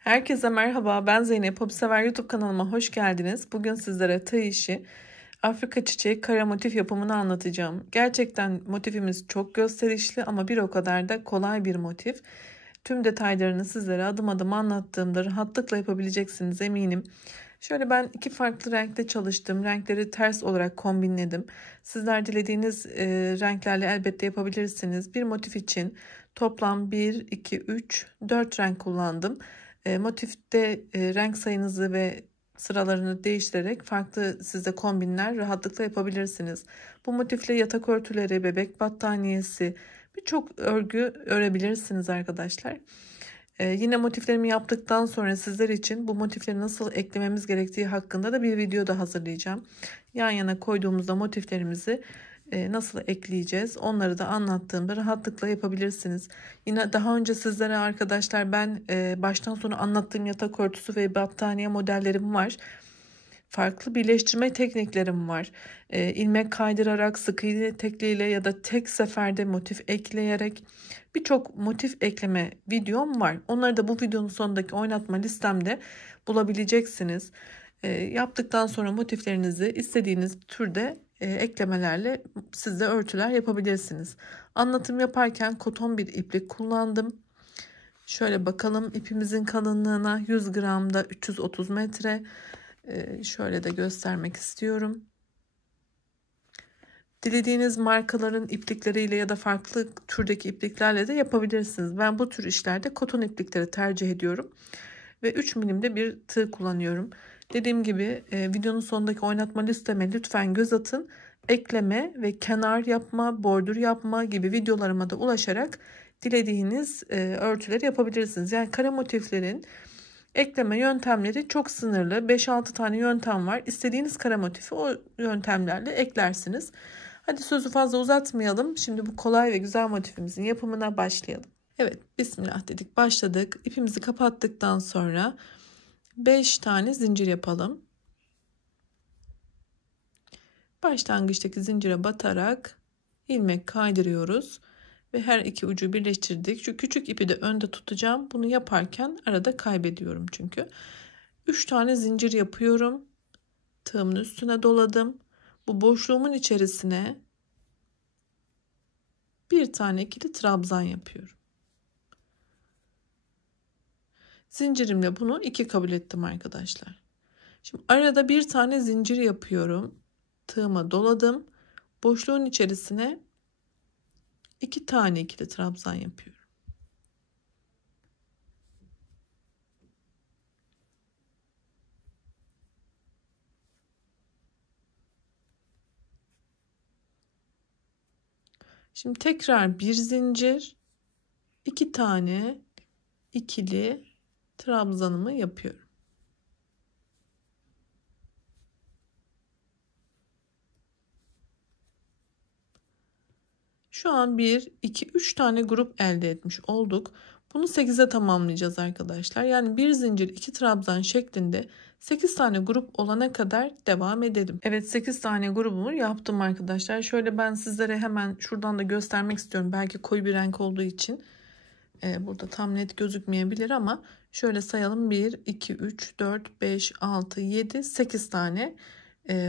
Herkese merhaba, ben Zeynep. Hobisever YouTube kanalıma hoş geldiniz. Bugün sizlere tığ işi, Afrika çiçeği kara motif yapımını anlatacağım. Gerçekten motifimiz çok gösterişli ama bir o kadar da kolay bir motif. Tüm detaylarını sizlere adım adım anlattığımda rahatlıkla yapabileceksiniz eminim. Şöyle ben iki farklı renkte çalıştım. Renkleri ters olarak kombinledim. Sizler dilediğiniz renklerle elbette yapabilirsiniz. Bir motif için toplam 1, 2, 3, 4 renk kullandım. Motifte renk sayınızı ve sıralarını değiştirerek farklı sizde kombinler rahatlıkla yapabilirsiniz. Bu motifle yatak örtüleri, bebek battaniyesi, birçok örgü örebilirsiniz arkadaşlar. Yine motiflerimi yaptıktan sonra sizler için bu motifleri nasıl eklememiz gerektiği hakkında da bir video da hazırlayacağım. Yan yana koyduğumuzda motiflerimizi nasıl ekleyeceğiz onları da anlattığımda rahatlıkla yapabilirsiniz. Yine daha önce sizlere arkadaşlar ben baştan sona anlattığım yatak örtüsü ve battaniye modellerim var. Farklı birleştirme tekniklerim var. İlmek kaydırarak, sık iğne tekniğiyle ya da tek seferde motif ekleyerek birçok motif ekleme videom var. Onları da bu videonun sonundaki oynatma listemde bulabileceksiniz. Yaptıktan sonra motiflerinizi istediğiniz türde eklemelerle siz de örtüler yapabilirsiniz. Anlatım yaparken koton bir iplik kullandım. Şöyle bakalım ipimizin kalınlığına 100 gramda 330 metre. Şöyle de göstermek istiyorum. Dilediğiniz markaların iplikleriyle ya da farklı türdeki ipliklerle de yapabilirsiniz. Ben bu tür işlerde koton iplikleri tercih ediyorum. Ve 3 milimde bir tığ kullanıyorum. Dediğim gibi videonun sonundaki oynatma listeme lütfen göz atın. Ekleme ve kenar yapma, bordür yapma gibi videolarıma da ulaşarak dilediğiniz örtüleri yapabilirsiniz. Yani kare motiflerin ekleme yöntemleri çok sınırlı. 5-6 tane yöntem var. İstediğiniz kare motifi o yöntemlerle eklersiniz. Hadi sözü fazla uzatmayalım. Şimdi bu kolay ve güzel motifimizin yapımına başlayalım. Evet, bismillah dedik, başladık. İpimizi kapattıktan sonra 5 tane zincir yapalım. Başlangıçtaki zincire batarak ilmek kaydırıyoruz ve her iki ucu birleştirdik. Şu küçük ipi de önde tutacağım. Bunu yaparken arada kaybediyorum çünkü. 3 tane zincir yapıyorum. Tığımın üstüne doladım. Bu boşluğumun içerisine bir tane ikili trabzan yapıyorum. Zincirimle bunu 2 kabul ettim arkadaşlar. Şimdi arada bir tane zincir yapıyorum. Tığıma doladım. Boşluğun içerisine 2 tane ikili trabzan yapıyorum. Şimdi tekrar bir zincir, 2 tane ikili trabzanımı yapıyorum. Şu an 1, 2, 3 tane grup elde etmiş olduk. Bunu 8'e tamamlayacağız arkadaşlar. Yani bir zincir 2 trabzan şeklinde 8 tane grup olana kadar devam edelim. Evet, 8 tane grubumu yaptım arkadaşlar. Şöyle ben sizlere hemen şuradan da göstermek istiyorum. Belki koyu bir renk olduğu için burada tam net gözükmeyebilir ama şöyle sayalım. 1, 2, 3, 4, 5, 6, 7, 8 tane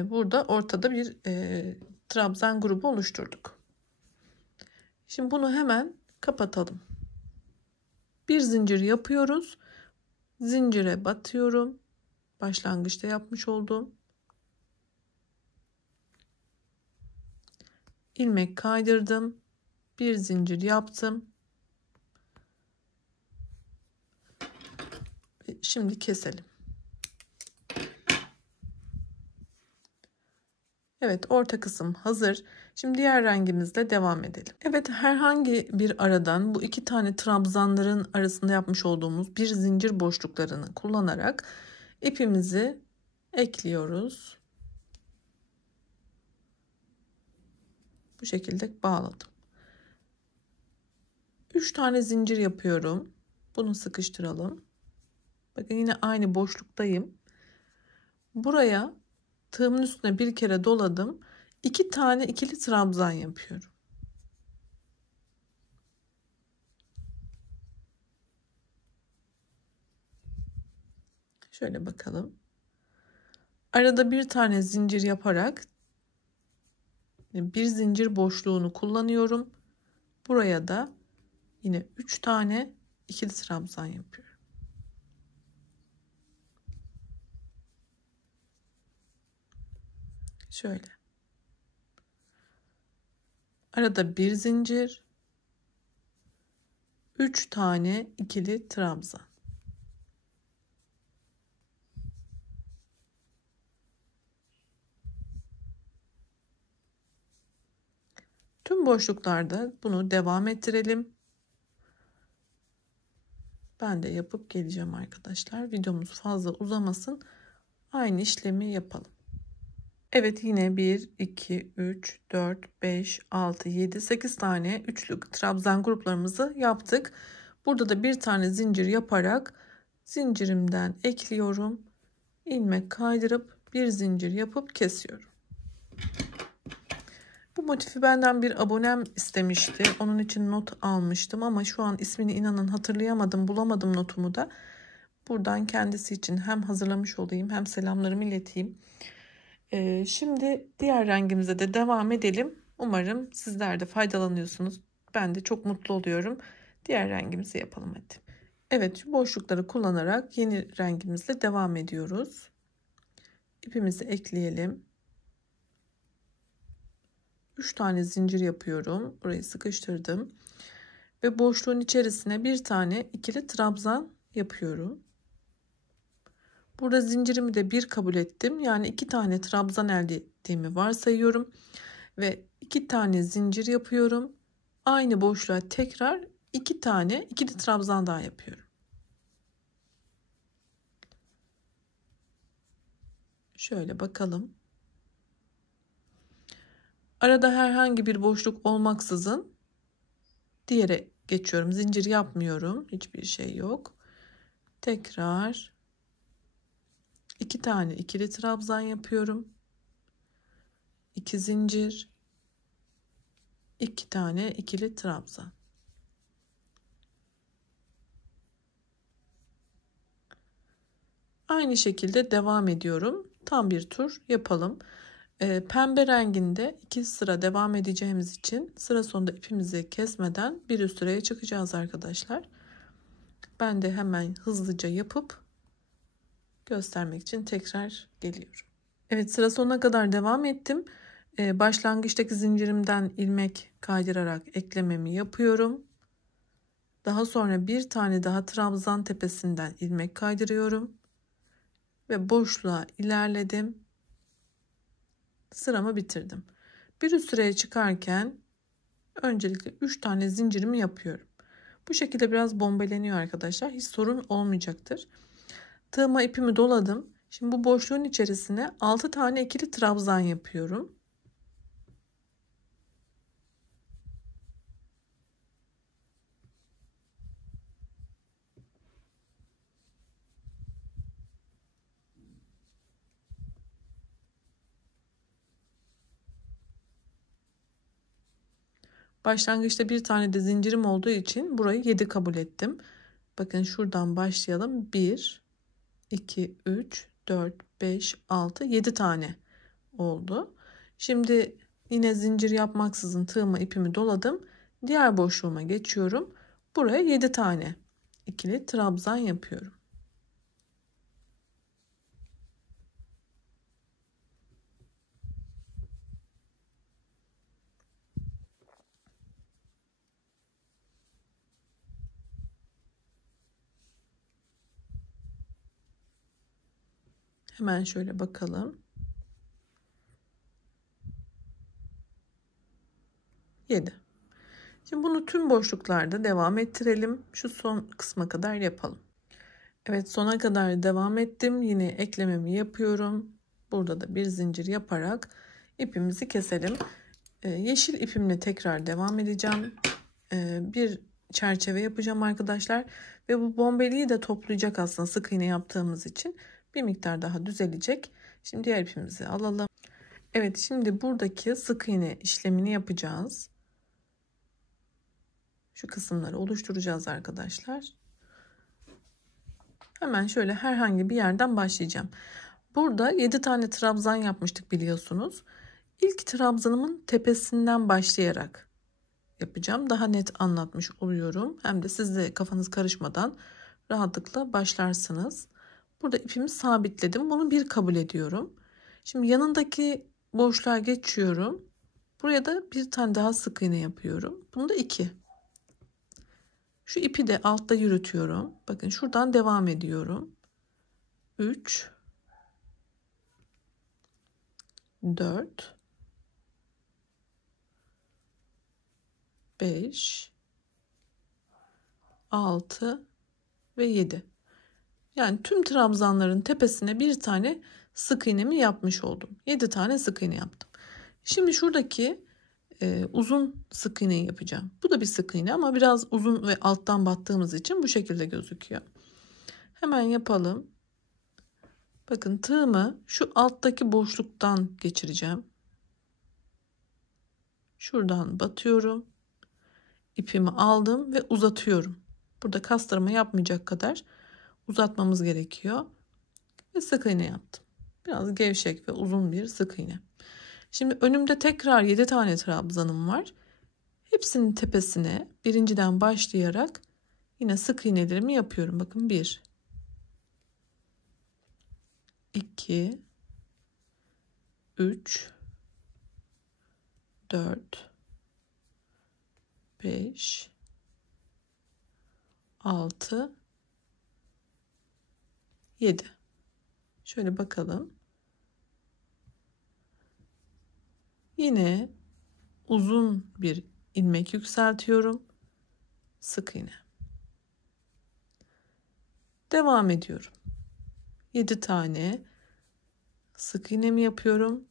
burada ortada bir trabzan grubu oluşturduk. Şimdi bunu hemen kapatalım. Bir zincir yapıyoruz. Zincire batıyorum. Başlangıçta yapmış olduğum ilmek kaydırdım. Bir zincir yaptım. Şimdi keselim. Evet, orta kısım hazır. Şimdi diğer rengimizle devam edelim. Evet, herhangi bir aradan bu iki tane trabzanların arasında yapmış olduğumuz bir zincir boşluklarını kullanarak ipimizi ekliyoruz. Bu şekilde bağladım. 3 tane zincir yapıyorum. Bunu sıkıştıralım. Bakın yine aynı boşluktayım. Buraya tığımın üstüne bir kere doladım. 2 tane ikili trabzan yapıyorum. Şöyle bakalım. Arada bir tane zincir yaparak bir zincir boşluğunu kullanıyorum. Buraya da yine 3 tane ikili trabzan yapıyorum. Şöyle. Arada bir zincir, 3 tane ikili trabzan. Tüm boşluklarda bunu devam ettirelim. Ben de yapıp geleceğim arkadaşlar. Videomuz fazla uzamasın. Aynı işlemi yapalım. Evet, yine 1, 2, 3, 4, 5, 6, 7, 8 tane üçlü trabzan gruplarımızı yaptık. Burada da bir tane zincir yaparak zincirimden ekliyorum. İlmek kaydırıp bir zincir yapıp kesiyorum. Bu motifi benden bir abonem istemişti. Onun için not almıştım ama şu an ismini inanın hatırlayamadım, bulamadım notumu da. Buradan kendisi için hem hazırlamış olayım hem selamlarımı ileteyim. Şimdi diğer rengimize de devam edelim. Umarım sizler de faydalanıyorsunuz. Ben de çok mutlu oluyorum. Diğer rengimizi yapalım hadi. Evet, şu boşlukları kullanarak yeni rengimizle devam ediyoruz. İpimizi ekleyelim. 3 tane zincir yapıyorum. Burayı sıkıştırdım. Ve boşluğun içerisine bir tane ikili trabzan yapıyorum. Burada zincirimi de 1 kabul ettim. Yani 2 tane trabzan elde ettiğimi varsayıyorum. Ve 2 tane zincir yapıyorum. Aynı boşluğa tekrar 2 tane ikili trabzan daha yapıyorum. Şöyle bakalım. Arada herhangi bir boşluk olmaksızın diğere geçiyorum. Zincir yapmıyorum. Hiçbir şey yok. Tekrar 2 tane ikili trabzan yapıyorum. 2 zincir, 2 tane ikili trabzan. Aynı şekilde devam ediyorum. Tam bir tur yapalım. Pembe renginde 2 sıra devam edeceğimiz için sıra sonunda ipimizi kesmeden bir üst sıraya çıkacağız arkadaşlar. Ben de hemen hızlıca yapıp göstermek için tekrar geliyorum. Evet, sıra sonuna kadar devam ettim. Başlangıçtaki zincirimden ilmek kaydırarak eklememi yapıyorum. Daha sonra bir tane daha trabzan tepesinden ilmek kaydırıyorum. Ve boşluğa ilerledim. Sıramı bitirdim. Bir üst sıraya çıkarken öncelikle 3 tane zincirimi yapıyorum. Bu şekilde biraz bombeleniyor arkadaşlar. Hiç sorun olmayacaktır. Tığıma ipimi doladım. Şimdi bu boşluğun içerisine 6 tane ikili trabzan yapıyorum. Başlangıçta bir tane de zincirim olduğu için burayı 7 kabul ettim. Bakın şuradan başlayalım. 1, 2, 3, 4, 5, 6, 7 tane oldu. Şimdi yine zincir yapmaksızın tığıma ipimi doladım. Diğer boşluğuma geçiyorum. Buraya 7 tane ikili trabzan yapıyorum. Hemen şöyle bakalım. 7. Şimdi bunu tüm boşluklarda devam ettirelim. Şu son kısma kadar yapalım. Evet, sona kadar devam ettim. Yine eklememi yapıyorum. Burada da bir zincir yaparak ipimizi keselim. Yeşil ipimle tekrar devam edeceğim. Bir çerçeve yapacağım arkadaşlar. Ve bu bombeliği de toplayacak aslında sık iğne yaptığımız için. Bir miktar daha düzelecek. Şimdi diğer ipimizi alalım. Evet, şimdi buradaki sık iğne işlemini yapacağız. Şu kısımları oluşturacağız arkadaşlar. Hemen şöyle herhangi bir yerden başlayacağım. Burada 7 tane trabzan yapmıştık biliyorsunuz. İlk trabzanımın tepesinden başlayarak yapacağım. Daha net anlatmış oluyorum. Hem de siz de kafanız karışmadan rahatlıkla başlarsınız. Burada ipimi sabitledim. Bunu bir kabul ediyorum. Şimdi yanındaki boşluğa geçiyorum. Buraya da bir tane daha sık iğne yapıyorum. Bunu da 2. Şu ipi de altta yürütüyorum. Bakın şuradan devam ediyorum. 3 4 5 6 ve 7. Yani tüm trabzanların tepesine bir tane sık iğnemi yapmış oldum. 7 tane sık iğne yaptım. Şimdi şuradaki uzun sık iğneyi yapacağım. Bu da bir sık iğne ama biraz uzun ve alttan battığımız için bu şekilde gözüküyor. Hemen yapalım. Bakın tığımı şu alttaki boşluktan geçireceğim. Şuradan batıyorum. İpimi aldım ve uzatıyorum. Burada kastırma yapmayacak kadar uzatmamız gerekiyor. Ve sık iğne yaptım. Biraz gevşek ve uzun bir sık iğne. Şimdi önümde tekrar 7 tane trabzanım var. Hepsinin tepesine birinciden başlayarak yine sık iğnelerimi yapıyorum. Bakın 1 2 3 4 5 6 7. Şöyle bakalım. Yine uzun bir ilmek yükseltiyorum. Sık iğne. Devam ediyorum. 7 tane sık iğnemi yapıyorum.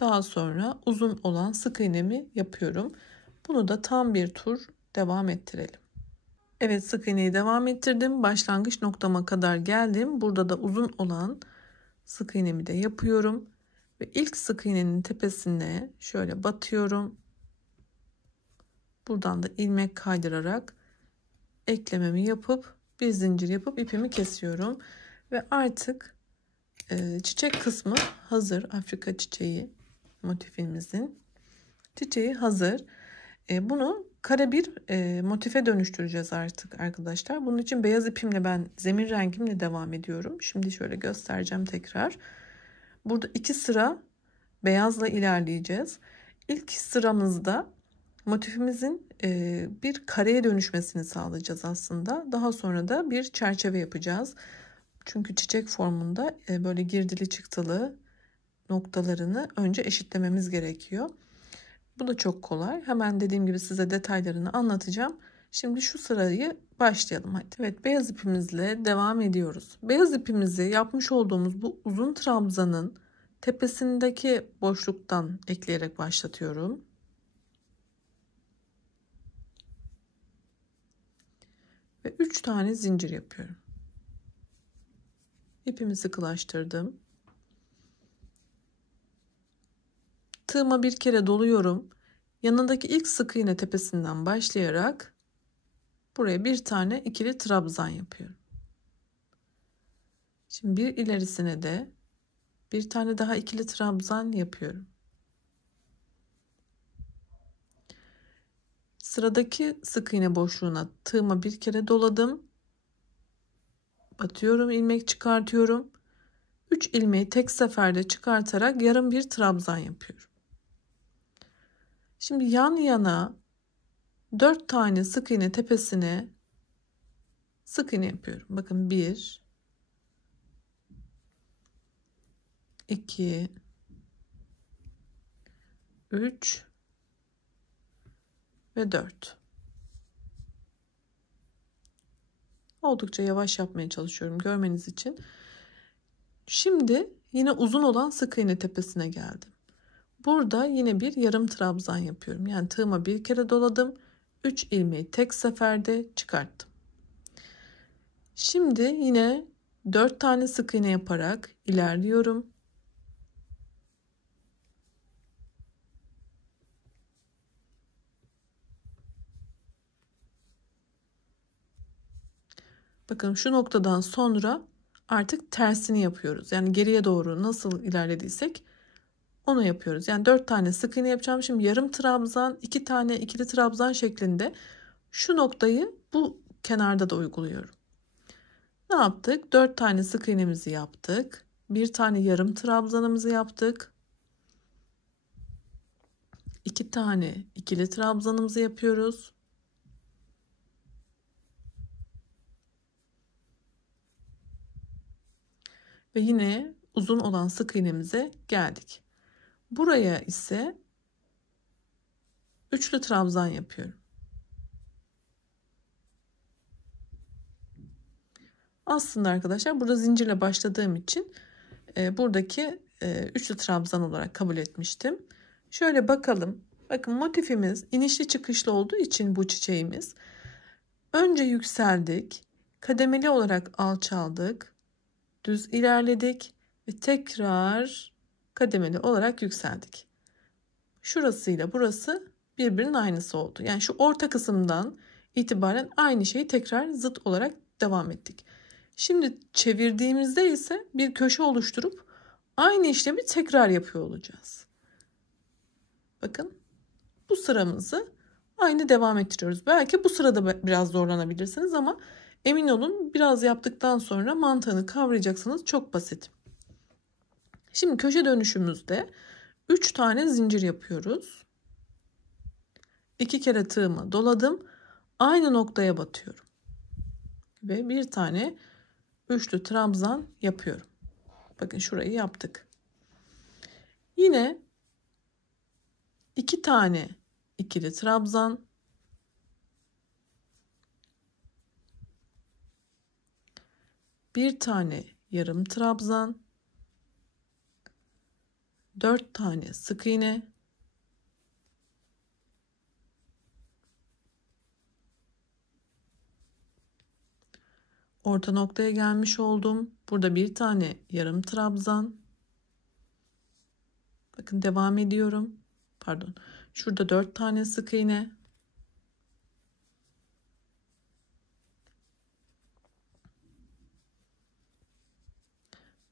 Daha sonra uzun olan sık iğnemi yapıyorum. Bunu da tam bir tur devam ettirelim. Evet, sık iğneyi devam ettirdim. Başlangıç noktama kadar geldim. Burada da uzun olan sık iğnemi de yapıyorum. Ve ilk sık iğnenin tepesine şöyle batıyorum. Buradan da ilmek kaydırarak eklememi yapıp bir zincir yapıp ipimi kesiyorum. Ve artık çiçek kısmı hazır. Afrika çiçeği motifimizin çiçeği hazır. Bunu kare bir motife dönüştüreceğiz artık arkadaşlar. Bunun için beyaz ipimle ben zemin rengimle devam ediyorum. Şimdi şöyle göstereceğim tekrar. Burada 2 sıra beyazla ilerleyeceğiz. İlk sıramızda motifimizin bir kareye dönüşmesini sağlayacağız aslında. Daha sonra da bir çerçeve yapacağız. Çünkü çiçek formunda böyle girdili çıktılı noktalarını önce eşitlememiz gerekiyor. Bu da çok kolay. Hemen dediğim gibi size detaylarını anlatacağım. Şimdi şu sırayı başlayalım hadi. Evet, beyaz ipimizle devam ediyoruz. Beyaz ipimizi yapmış olduğumuz bu uzun trabzanın tepesindeki boşluktan ekleyerek başlatıyorum. Ve 3 tane zincir yapıyorum. İpimi sıkılaştırdım. Tığıma bir kere doluyorum. Yanındaki ilk sık iğne tepesinden başlayarak buraya bir tane ikili trabzan yapıyorum. Şimdi bir ilerisine de bir tane daha ikili trabzan yapıyorum. Sıradaki sık iğne boşluğuna tığıma bir kere doladım. Batıyorum, ilmek çıkartıyorum. 3 ilmeği tek seferde çıkartarak yarım bir trabzan yapıyorum. Şimdi yan yana 4 tane sık iğne tepesine sık iğne yapıyorum. Bakın 1 2 3 ve 4. Oldukça yavaş yapmaya çalışıyorum görmeniz için. Şimdi yine uzun olan sık iğne tepesine geldim. Burada yine bir yarım trabzan yapıyorum. Yani tığıma bir kere doladım. 3 ilmeği tek seferde çıkarttım. Şimdi yine 4 tane sık iğne yaparak ilerliyorum. Bakın şu noktadan sonra artık tersini yapıyoruz. Yani geriye doğru nasıl ilerlediysek onu yapıyoruz. Yani 4 tane sık iğne yapacağım. Şimdi yarım trabzan, 2 tane ikili trabzan şeklinde şu noktayı bu kenarda da uyguluyorum. Ne yaptık? 4 tane sık iğnemizi yaptık. Bir tane yarım trabzanımızı yaptık. 2 tane ikili trabzanımızı yapıyoruz. Ve yine uzun olan sık iğnemize geldik. Buraya ise üçlü trabzan yapıyorum. Aslında arkadaşlar burada zincirle başladığım için buradaki üçlü trabzan olarak kabul etmiştim. Şöyle bakalım. Bakın motifimiz inişli çıkışlı olduğu için bu çiçeğimiz. Önce yükseldik. Kademeli olarak alçaldık. Düz ilerledik. Ve tekrar kademeli olarak yükseldik. Şurasıyla burası birbirinin aynısı oldu. Yani şu orta kısımdan itibaren aynı şeyi tekrar zıt olarak devam ettik. Şimdi çevirdiğimizde ise bir köşe oluşturup aynı işlemi tekrar yapıyor olacağız. Bakın bu sıramızı aynı devam ettiriyoruz. Belki bu sırada biraz zorlanabilirsiniz ama emin olun biraz yaptıktan sonra mantığını kavrayacaksınız. Çok basit. Şimdi köşe dönüşümüzde 3 tane zincir yapıyoruz. 2 kere tığımı doladım. Aynı noktaya batıyorum. Ve bir tane üçlü trabzan yapıyorum. Bakın şurayı yaptık. Yine 2 tane ikili trabzan, bir tane yarım trabzan, 4 tane sık iğne, orta noktaya gelmiş oldum. Burada bir tane yarım trabzan. Bakın devam ediyorum. Pardon. Şurada 4 tane sık iğne.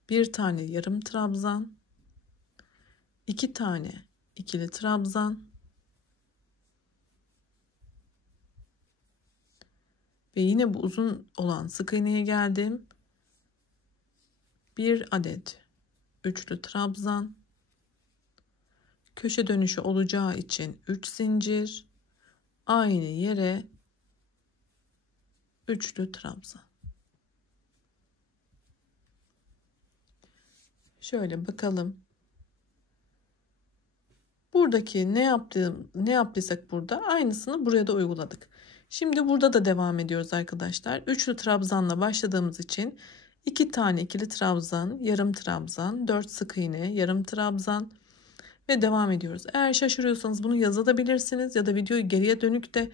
Bir tane yarım trabzan. 2 tane ikili trabzan. Ve yine bu uzun olan sık iğneye geldim. Bir adet üçlü trabzan. Köşe dönüşü olacağı için 3 zincir. Aynı yere üçlü trabzan. Şöyle bakalım. Buradaki ne yaptıysak burada aynısını buraya da uyguladık. Şimdi burada da devam ediyoruz arkadaşlar. Üçlü trabzanla başladığımız için 2 tane ikili trabzan, yarım trabzan, 4 sık iğne, yarım trabzan ve devam ediyoruz. Eğer şaşırıyorsanız bunu yazabilirsiniz ya da videoyu geriye dönük de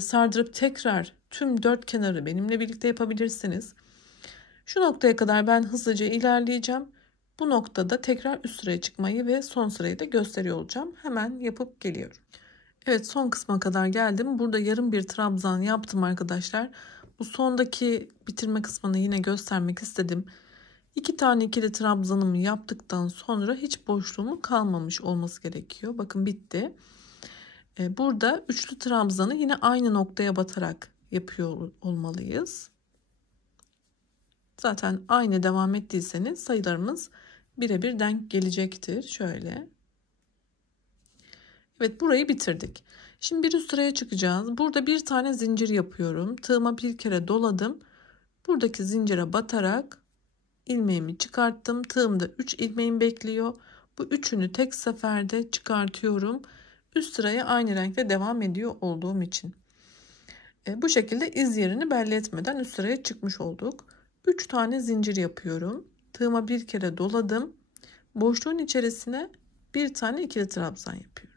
sardırıp tekrar tüm 4 kenarı benimle birlikte yapabilirsiniz. Şu noktaya kadar ben hızlıca ilerleyeceğim. Bu noktada tekrar üst sıraya çıkmayı ve son sırayı da gösteriyor olacağım. Hemen yapıp geliyorum. Evet, son kısma kadar geldim. Burada yarım bir trabzan yaptım arkadaşlar. Bu sondaki bitirme kısmını yine göstermek istedim. 2 tane ikili trabzanımı yaptıktan sonra hiç boşluğumun kalmamış olması gerekiyor. Bakın bitti. Burada üçlü trabzanı yine aynı noktaya batarak yapıyor olmalıyız. Zaten aynı devam ettiyseniz sayılarımız birebir denk gelecektir. Şöyle. Evet, burayı bitirdik. Şimdi bir üst sıraya çıkacağız. Burada bir tane zincir yapıyorum. Tığıma bir kere doladım. Buradaki zincire batarak ilmeğimi çıkarttım. Tığımda 3 ilmeğim bekliyor. Bu üçünü tek seferde çıkartıyorum. Üst sıraya aynı renkle devam ediyor olduğum için. Bu şekilde iz yerini belli etmeden üst sıraya çıkmış olduk. 3 tane zincir yapıyorum. Tığıma bir kere doladım. Boşluğun içerisine bir tane ikili trabzan yapıyorum.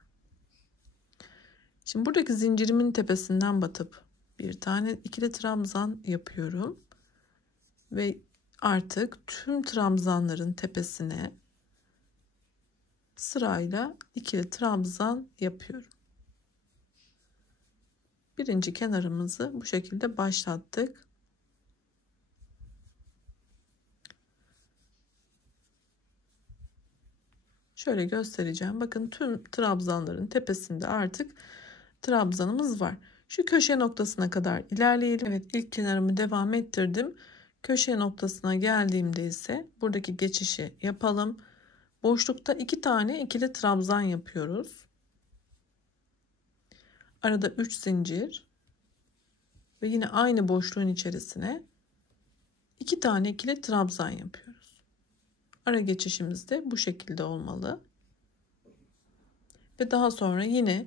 Şimdi buradaki zincirimin tepesinden batıp bir tane ikili trabzan yapıyorum. Ve artık tüm trabzanların tepesine sırayla ikili trabzan yapıyorum. Birinci kenarımızı bu şekilde başlattık. Şöyle göstereceğim. Bakın tüm trabzanların tepesinde artık trabzanımız var. Şu köşe noktasına kadar ilerleyelim. Evet, ilk kenarımı devam ettirdim. Köşe noktasına geldiğimde ise buradaki geçişi yapalım. Boşlukta 2 tane ikili trabzan yapıyoruz. Arada 3 zincir ve yine aynı boşluğun içerisine 2 tane ikili trabzan yapıyoruz. Ara geçişimiz de bu şekilde olmalı. Ve daha sonra yine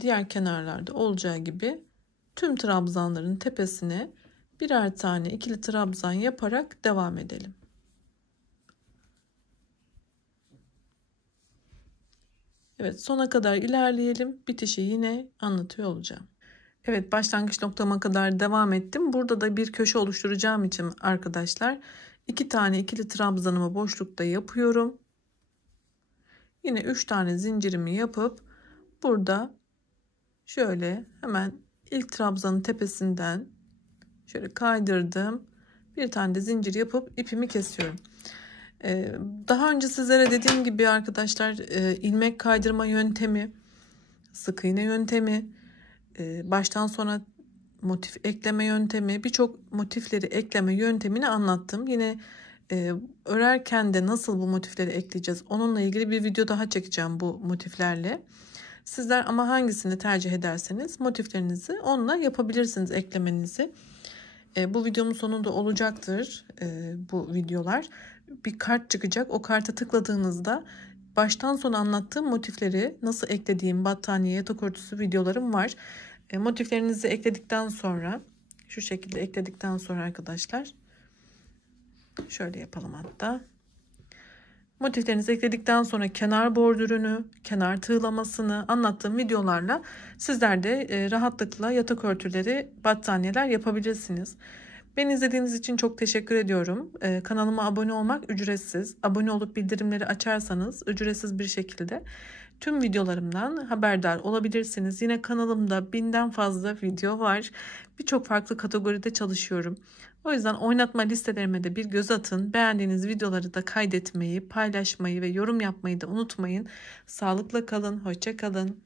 diğer kenarlarda olacağı gibi tüm trabzanların tepesine birer tane ikili trabzan yaparak devam edelim. Evet, sona kadar ilerleyelim. Bitişi yine anlatıyor olacağım. Evet, başlangıç noktama kadar devam ettim. Burada da bir köşe oluşturacağım için arkadaşlar 2 tane ikili trabzanımı boşlukta yapıyorum. Yine 3 tane zincirimi yapıp burada şöyle hemen ilk trabzanın tepesinden şöyle kaydırdım. Bir tane de zincir yapıp ipimi kesiyorum. Daha önce sizlere dediğim gibi arkadaşlar ilmek kaydırma yöntemi, sık iğne yöntemi, baştan sona motif ekleme yöntemi, birçok motifleri ekleme yöntemini anlattım. Yine örerken de nasıl bu motifleri ekleyeceğiz onunla ilgili bir video daha çekeceğim bu motiflerle. Sizler ama hangisini tercih ederseniz motiflerinizi onunla yapabilirsiniz, eklemenizi. Bu videomun sonunda olacaktır bu videolar. Bir kart çıkacak. O karta tıkladığınızda baştan sona anlattığım motifleri nasıl eklediğim battaniye, yatak örtüsü videolarım var. Motiflerinizi ekledikten sonra şu şekilde ekledikten sonra arkadaşlar şöyle yapalım hatta. Motiflerinizi ekledikten sonra kenar bordürünü, kenar tığlamasını anlattığım videolarla sizler de rahatlıkla yatak örtüleri, battaniyeler yapabilirsiniz. Beni izlediğiniz için çok teşekkür ediyorum. Kanalıma abone olmak ücretsiz. Abone olup bildirimleri açarsanız ücretsiz bir şekilde tüm videolarımdan haberdar olabilirsiniz. Yine kanalımda 1000'den fazla video var. Birçok farklı kategoride çalışıyorum. O yüzden oynatma listelerime de bir göz atın. Beğendiğiniz videoları da kaydetmeyi, paylaşmayı ve yorum yapmayı da unutmayın. Sağlıkla kalın, hoşça kalın.